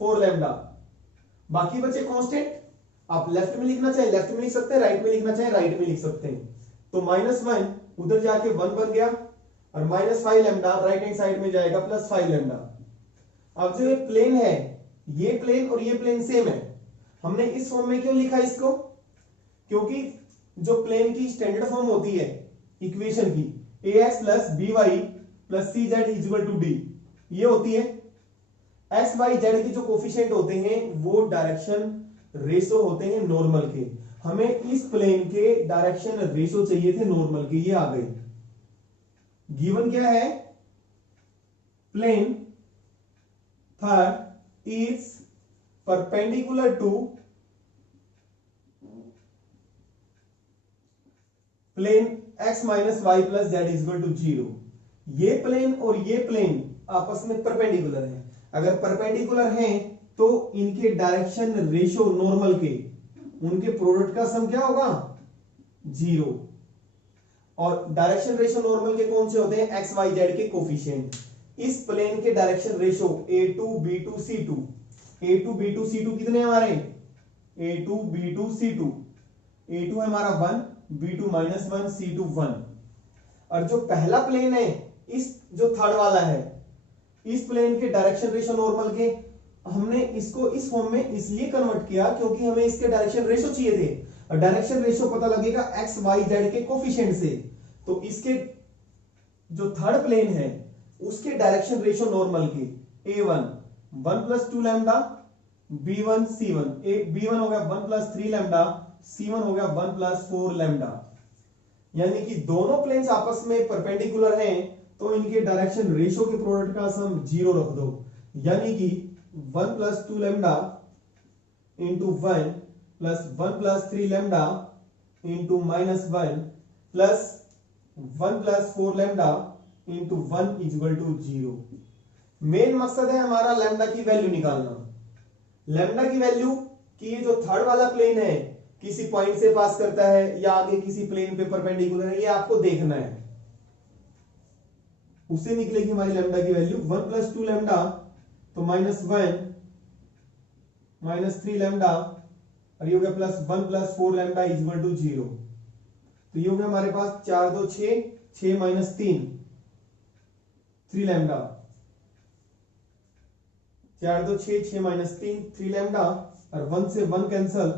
4 लैम्डा। बाकी बचे कांस्टेंट, आप लेफ्ट में लिखना चाहे लेफ्ट में लिख सकते हैं, राइट में लिखना चाहे राइट में लिख सकते हैं। तो -1 उधर जाके 1 बन गया, और -5 लैम्डा राइट हैंड साइड में जाएगा +5 लैम्डा। अब जो ये प्लेन है, ये प्लेन और ये प्लेन सेम है। हमने इस फॉर्म में क्यों लिखा इसको, क्योंकि जो प्लेन की स्टैंडर्ड फॉर्म होती है इक्वेशन की, ax plus by plus cz equal to d, ये होती है। x y z के जो कोफिशिएंट होते हैं वो डायरेक्शन रेशो होते हैं नॉर्मल के। हमें इस प्लेन के डायरेक्शन रेशो चाहिए थे नॉर्मल के, ये आ गए। गिवन क्या है, plane third is perpendicular to plane x minus y plus z equal to 0। ये प्लेन और ये प्लेन आपस में परपेंडिकुलर है। अगर परपेंडिकुलर हैं तो इनके डायरेक्शन रेशो नॉर्मल के, उनके प्रोडक्ट का सम क्या होगा, 0। और डायरेक्शन रेशो नॉर्मल के कौन से होते हैं, एक्स वाई जेड के कोफिशिएंट। इस प्लेन के direction ratio a2 b2 c2, a2 b2 c2 कितने हमारे, a2 b2 c2, a2 है हमारा 1, b2 -1, c2 1। और जो पहला प्लेन है, इस जो थर्ड वाला है, इस प्लेन के डायरेक्शन रेशो नॉर्मल के, हमने इसको इस फॉर्म में इसलिए कन्वर्ट किया क्योंकि हमें इसके डायरेक्शन रेशो चाहिए थे। और डायरेक्शन रेशो पता लगेगा एक्स वाई जेड के कोफिशिएंट से। तो इसके जो थर्ड प्लेन है उसके डायरेक्शन रेशो नॉर्मल के, a1 1 plus 2 lambda, b1 c1, b1 हो गया 1 प्लस 3 लैम्डा, c1 हो गया 1 प्लस 4 लैम्डा। यानी कि दोनों प्लेन्स आपस में परपेंडिकुलर हैं तो इनके डायरेक्शन रेशो के प्रोडक्ट का सम 0 रख दो। यानी कि 1 plus 2 lambda into 1 plus 1 plus 3 lambda into -1 plus 1 plus 4 lambda into 1 equal to 0। Main मकसद है हमारा लैम्डा की वैल्यू निकालना। लैम्डा की वैल्यू कि ये जो थर्ड वाला प्लेन है किसी पॉइंट से पास करता है या आगे किसी प्लेन पे परपेंडिकुलर है, ये आपको देखना है। उससे निकलेगी हमारी लैम्डा की वैल्यू 1 प्लस 2 लैम्डा तो -1 माइनस 3 लैम्डा और ये हो गया plus 1 plus 4 lambda is equal to 0। तो ये हो गया हमारे पास 4 2 6, 6 माइनस 3 3 लैम्डा, 4 2 6, 6 माइनस 3 3 लैम्डा और 1 से 1 कैंसल,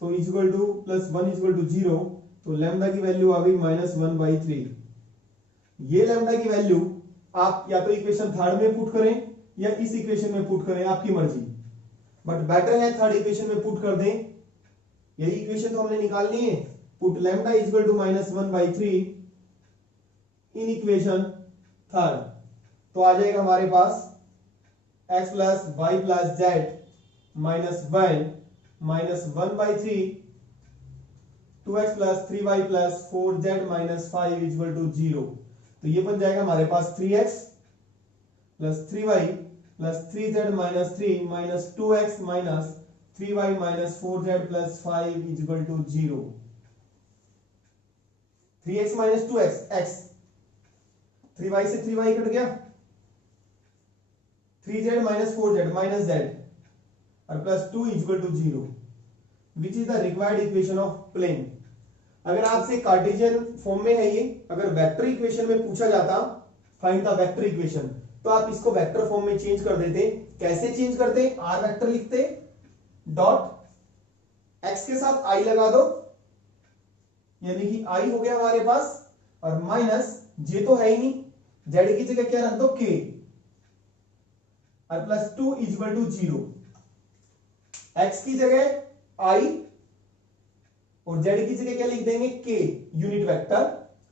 तो is equal to plus 1 is equal to 0। तो लैम्डा की वैल्यू आ गई -1/3। ये लैम्डा की वैल्यू आप या तो इक्वेशन थर्ड में पुट करें या इस इक्वेशन में पुट करें, आपकी मर्जी, बट बेटर है थर्ड इक्वेशन में पुट कर दें। यही इक्वेशन तो हमने निकालनी है। Put lambda is equal to -1/3 in equation third, तो आ जाएगा हमारे पास x plus y plus z minus 1 minus 1/3 2x plus 3y plus 4z minus 5 is equal to 0। तो ये बन जाएगा हमारे पास 3x plus 3y plus 3z minus 3 minus 2x minus 3y minus 4z plus 5 is equal to 0। 3x minus 2x x, 3y से 3y cut गया, 3z minus 4z minus z और plus 2 is equal to 0, which is the required equation of plane. अगर आपसे Cartesian form में है ये, अगर vector equation में पूछा जाता फाइंड द वेक्टर इक्वेशन, तो आप इसको वेक्टर फॉर्म में चेंज कर देते। कैसे चेंज करते? आर वेक्टर लिखते, डॉट एक्स के साथ आई लगा दो, यानी कि आई हो गया हमारे पास, और माइनस जे तो है ही नहीं, जेड की जगह क्या रख दो के, और plus 2 is equal to 0। X की जगह आई और जेड की जगह क्या लिख देंगे के unit vector,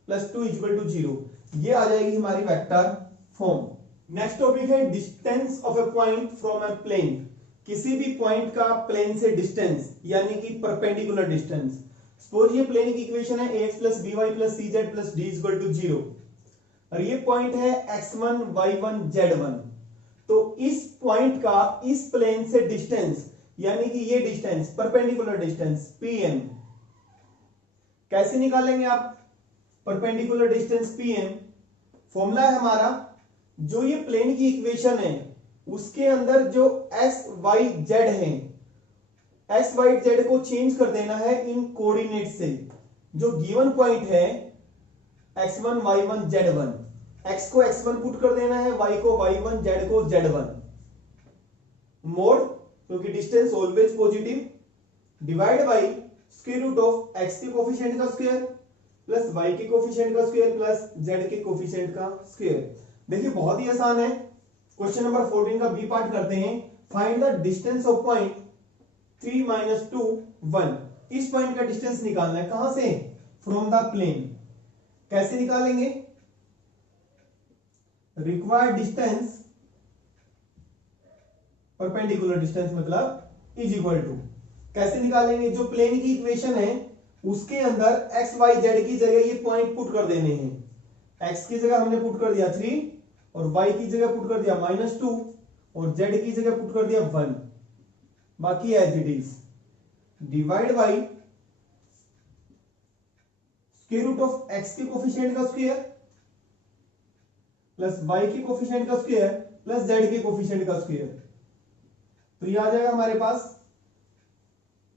plus 2 is equal to 0। ये आ जाएगी हमारी वेक्टर फॉर्म। नेक्स्ट टॉपिक है distance of a point from a plane. किसी भी पॉइंट का प्लेन से डिस्टेंस, यानी कि परपेंडिकुलर डिस्टेंस। सपोज ये प्लेन की इक्वेशन है ax plus by plus cz plus d equal to 0 और ये पॉइंट है x1 y1 z1। तो इस पॉइंट का इस प्लेन से डिस्टेंस, यानी कि ये डिस्टेंस परपेंडिकुलर डिस्टेंस pm, कैसे निकालेंगे आप परपेंडिकुलर डिस्टेंस pm? फॉर्मूला है हमारा, जो ये प्लेन की इक्वेशन है उसके अंदर जो x y z है, x y z को चेंज कर देना है इन कोऑर्डिनेट से। जो गिवन पॉइंट है x1 y1 z1, x को x1 पुट कर देना है, y को y1 z को z1, मोड क्योंकि distance always positive, divide by square root of x के कोफिशिएंट का स्क्वायर प्लस y के कोफिशिएंट का स्क्वायर प्लस z के कोफिशिएंट का स्क्वायर। देखिए बहुत ही आसान है। क्वेश्चन नंबर 14 का बी पार्ट करते हैं। Find the distance of point 3 minus 2 1। इस पॉइंट का डिस्टेंस निकालना है, कहां से? From the plane. कैसे निकालेंगे? रिक्वायर्ड डिस्टेंस परपेंडिकुलर डिस्टेंस मतलब इज इक्वल टू, कैसे निकालेंगे? जो प्लेन की इक्वेशन है उसके अंदर एक्स वाई जेड की जगह ये पॉइंट पुट कर देने हैं। एक्स की जगह हमने पुट कर दिया 3 और वाई की जगह पुट कर दिया -2 और जेड की जगह पुट कर दिया 1, बाकी as it is, divide by square root of x के कोफिशिएंट का स्क्वायर प्लस वाई के कोफिशिएंट का स्क्वायर प्लस जेड के कोफिशिएंट का स्क्वायर। तो ये आ जाएगा हमारे पास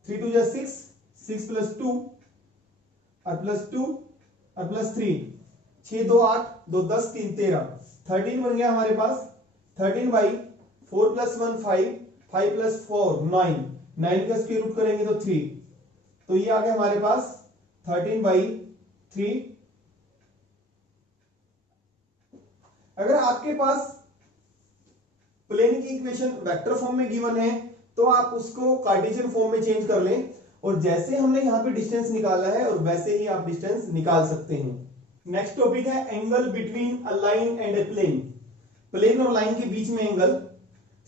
3 2 जा 6, 6 प्लस 2 और प्लस 2 और प्लस 3, 6 2 8 2 10 3 13 13 बन गया हमारे पास। 13 बाई 4 प्लस 1 5, 5 प्लस 4 9, 9 का स्क्वायर रूट करेंगे तो 3, तो ये आ गया हमारे पास 13/3। अगर आपके पास प्लेन की इक्वेशन वेक्टर फॉर्म में गिवन है तो आप उसको कार्टेशियन फॉर्म में चेंज कर लें, और जैसे हमने यहां पे डिस्टेंस निकाला है और वैसे ही आप डिस्टेंस निकाल सकते हैं। नेक्स्ट टॉपिक है angle between a line and a plane. Plane और लाइन के बीच में एंगल।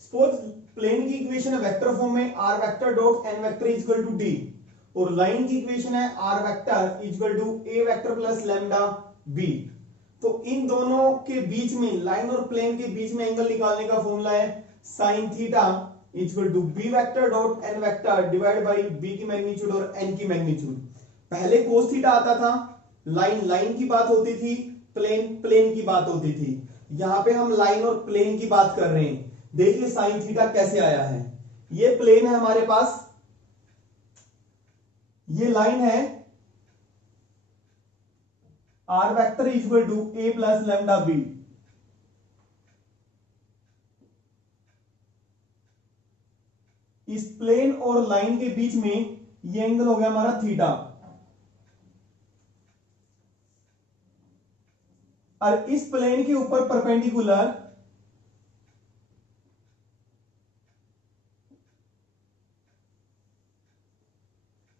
सपोज प्लेन की इक्वेशन है वेक्टर फॉर्म में r vector dot n vector is equal to d, और लाइन की इक्वेशन है r vector is equal to a vector plus lambda b। तो इन दोनों के बीच में, लाइन और प्लेन के बीच में एंगल निकालने का फॉर्मूला है sin theta is equal to b vector dot n vector divide by b की मैग्नीट्यूड और n की मैग्नीट्यूड। पहले cos थीटा आता था, लाइन की बात होती थी, प्लेन की बात होती थी। यहां पे हम लाइन और प्लेन की बात कर रहे हैं। देखिए साइन थीटा कैसे आया है, ये प्लेन है हमारे पास, ये लाइन है r vector equal to a plus lambda b. इस प्लेन और लाइन के बीच में ये एंगल हो गया हमारा थीटा, और इस प्लेन के ऊपर परपेंडिकुलर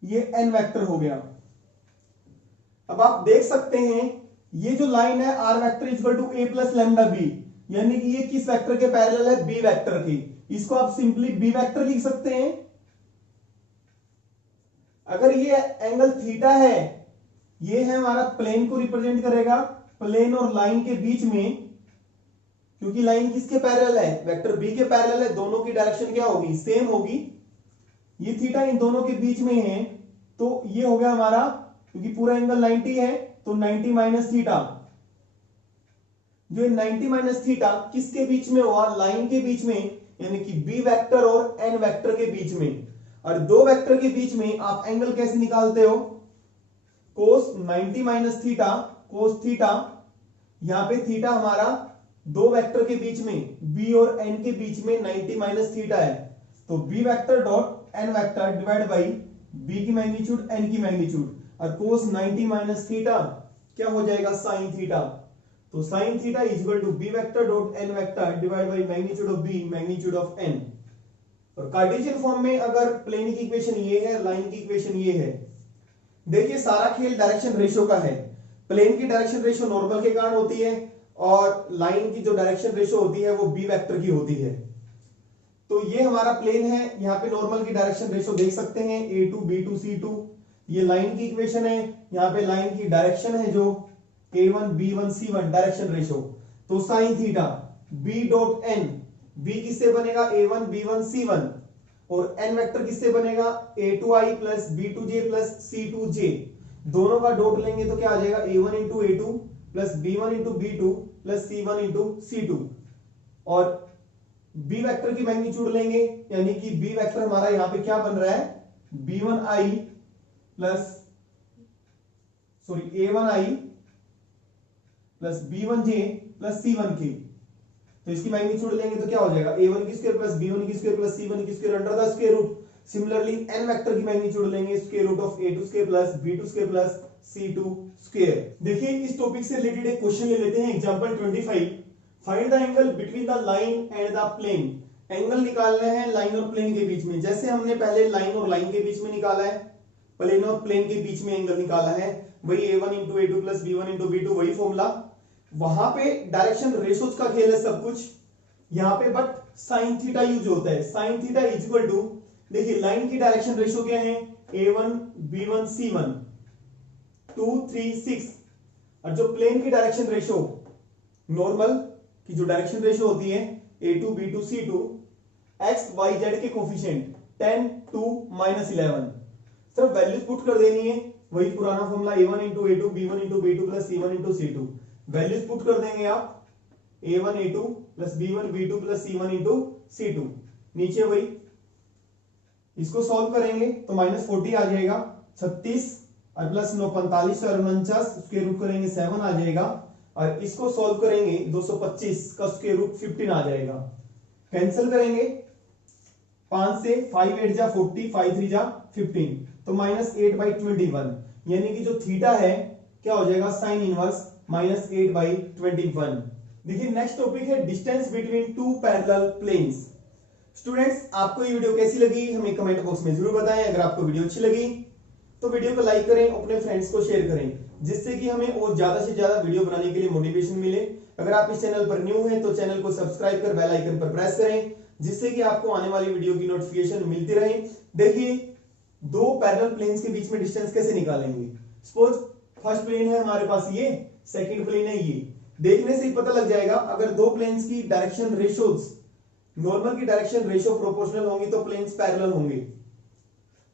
ये एन वेक्टर हो गया। अब आप देख सकते हैं ये जो लाइन है r vector equal to a plus lambda b, यानी कि ये किस वेक्टर के पैरेलल है, बी वेक्टर की। इसको आप सिंपली बी वेक्टर लिख सकते हैं। अगर ये एंगल थीटा है, ये है हमारा प्लेन को रिप्रेजेंट करेगा, प्लेन और लाइन के बीच में, क्योंकि लाइन किसके पैरेलल है, वेक्टर बी के पैरेलल है, दोनों की डायरेक्शन क्या होगी, सेम होगी। ये थीटा इन दोनों के बीच में है, तो ये हो गया हमारा, क्योंकि पूरा एंगल 90 है तो 90 माइनस थीटा। जो 90 माइनस थीटा किसके बीच में हुआ, लाइन के बीच में, यानी कि बी वेक्टर और एन वेक्टर के बीच में। और दो वेक्टर के बीच में आप एंगल कैसे निकालते हो, कोस 90 माइनस थीटा, कोस थीटा। यहां पे थीटा हमारा दो वेक्टर के बीच में, बी और एन के बीच में 90 माइनस थीटा है, तो b vector dot n vector divide by b की मैग्नीट्यूड एन की मैग्नीट्यूड, और कोस 90 माइनस थीटा क्या हो जाएगा, साइन थीटा। तो sine theta is equal to b vector dot n vector divide by magnitude of b magnitude of n. और cartesian form में अगर प्लेन की इक्वेशन ये है, लाइन की इक्वेशन ये है। देखिए सारा खेल डायरेक्शन रेशियो का है। प्लेन की डायरेक्शन रेशियो नॉर्मल के कारण होती है, और लाइन की जो डायरेक्शन रेशियो होती है वो बी वेक्टर की होती है। तो ये हमारा प्लेन है, यहाँ पे नॉर्मल की डायरेक्शन रेशियो देख सकते हैं a2 b2 c2। ये लाइन की इक्वेशन है, यहाँ पे लाइन की डायरेक्शन है जो a1 b1 c1 direction ratio. तो sine theta b dot N, b किससे बनेगा, a1 b1 c1, और n वेक्टर किससे बनेगा, a2i plus b2j plus c2j। दोनों का डॉट लेंगे तो क्या आ जाएगा, a1 into a2 plus b1 into b2 plus c1 into c2। और बी वेक्टर की मैग्नीट्यूड लेंगे, यानी कि बी वेक्टर हमारा यहां पे क्या बन रहा है, b1i plus a1i plus b1j plus c1k। तो इसकी मैग्नीट्यूड लेंगे तो क्या हो जाएगा, a1 की स्क्वायर प्लस b1 की स्क्वायर प्लस c1 की square under the square root. Similarly n vector की मैग्नीट्यूड लेंगे, square root of a2 square plus b2 square plus c2 square. देखिए इस टॉपिक से रिलेटेड एक क्वेश्चन ले लेते हैं, example 25। Find the angle between the line and the plane. Angle निकालना है लाइन और प्लेन के बीच में, जैसे हमने पहले लाइन और लाइन के बीच में निकाला है, प्लेन और प्लेन के बीच में एंगल निकाला है, वही a1 into a2 plus b1 into b2, वही फॉर्मूला। वहां पे डायरेक्शन रेशियोज का खेल है सब कुछ, यहाँ पे बट साइन थीटा यूज होता है। Sine theta is equal to, देखिए लाइन की डायरेक्शन रेशियो क्या है, a1 b1 c1 2 3 6, और जो प्लेन की डायरेक्शन रेशियो नॉर्मल की जो डायरेक्शन रेशियो होती है a2 b2 c2, x y z के कोफिशिएंट 10 2 -11, सिर्फ वैल्यूज पुट कर देनी है, वही पुराना formula a1 into a2 b1 into b2 plus c1 into c2। Values put कर देंगे आप, a1 a2 plus b1 b2 plus c1 into c2, नीचे वही। इसको सॉल्व करेंगे तो -40 आ जाएगा, 36 और प्लस 9 45 और 49, स्क्वायर रूट करेंगे 7 आ जाएगा, और इसको सॉल्व करेंगे 225 का स्क्वायर रूट 15 आ जाएगा। कैंसिल करेंगे 5 से, 5 8 जा 40, 5 3 जा 15, तो -8/21, यानी कि जो थीटा है क्या हो जाएगा, साइन इनवर्स -8/21। देखिए नेक्स्ट टॉपिक है distance between two parallel planes. Students आपको ये वीडियो कैसी लगी हमें कमेंट बॉक्स में जरूर बताएं। अगर आपको वीडियो अच्छी लगी तो वीडियो को लाइक करें, अपने फ्रेंड्स को शेयर करें, जिससे कि हमें और ज्यादा से ज्यादा वीडियो बनाने के लिए मोटिवेशन मिले। अगर आप इस चैनल पर न्यू हैं तो चैनल को सब्सक्राइब कर बेल आइकन पर प्रेस करें, जिससे कि आपको आने वाली वीडियो की नोटिफिकेशन मिलती रहे। देखिए दो पैरेलल प्लेन्स के बीच में डिस्टेंस कैसे निकालेंगे। सपोज फर्स्ट प्लेन है हमारे पास ये, सेकंड प्लेन है ये। देखने से ही पता लग जाएगा, अगर दो प्लेन्स की डायरेक्शन रेशियोज नॉर्मल की डायरेक्शन रेशियो प्रोपोर्शनल होंगी तो प्लेन्स पैरेलल होंगे।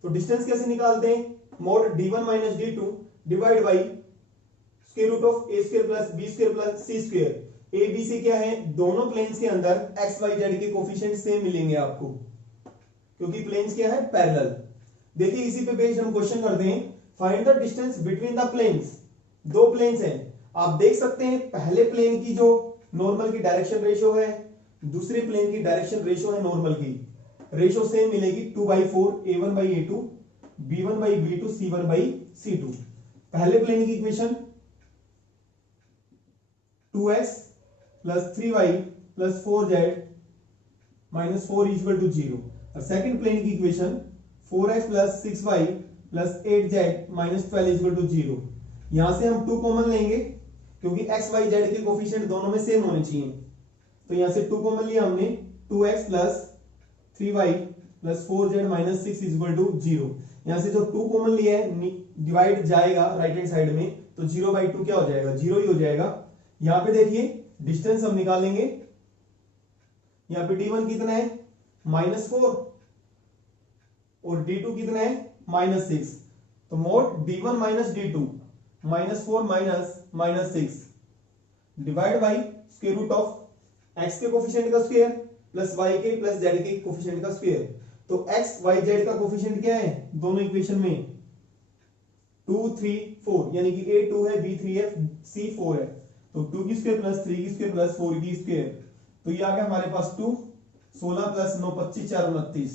तो डिस्टेंस कैसे निकालते हैं, mod d1 minus d2 divide by square root of a square plus b square plus c square. a b c क्या है, दोनों प्लेन्स के अंदर x y z के कोफिशिएंट सेम मिलेंगे आपको। क्योंकि प्लेन्स क्या है, पैरेलल। देखिए इसी पे बेस्ड हम क्वेश्चन करते हैं, find the distance between the planes. दो प्लेन्स हैं, आप देख सकते हैं पहले प्लेन की जो नॉर्मल की डायरेक्शन रेशियो है, दूसरे प्लेन की डायरेक्शन रेशियो है नॉर्मल की, रेशियो सेम मिलेगी 2/4 a1/a2 b1/b2 c1/c2। पहले प्लेन की इक्वेशन 2x + 3y + 4z - 4 = 0, और सेकंड प्लेन की इक्वेशन 4x + 6y + 8z - 12 = 0। यहां से हम 2 कॉमन लेंगे क्योंकि x y z के कोफिशिएंट दोनों में सेम होने चाहिए, तो यहां से 2 कॉमन लिया हमने, 2x + 3y + 4z - 6 = 0। यहां से जो 2 कॉमन लिया है डिवाइड जाएगा राइट हैंड साइड में, तो 0/2 क्या हो जाएगा, 0 ही हो जाएगा। यहां पे देखिए डिस्टेंस हम निकालेंगे, यहां पे d1 कितना है, -4, और d2 कितना है, -6, तो mod d1 - d2 -4 - -6 divide by square root of x के कोफिशिएंट का स्क्वायर प्लस y के प्लस z के कोफिशिएंट का स्क्वायर। तो x y z का कोफिशिएंट क्या है दोनों इक्वेशन में, 2 3 4, यानी कि a 2 है, b 3 है, c 4 है, तो 2 की स्क्वायर प्लस 3 की स्क्वायर प्लस 4 की स्क्वायर, तो ये आ गया हमारे पास 2, 16 + 9 25 4 29।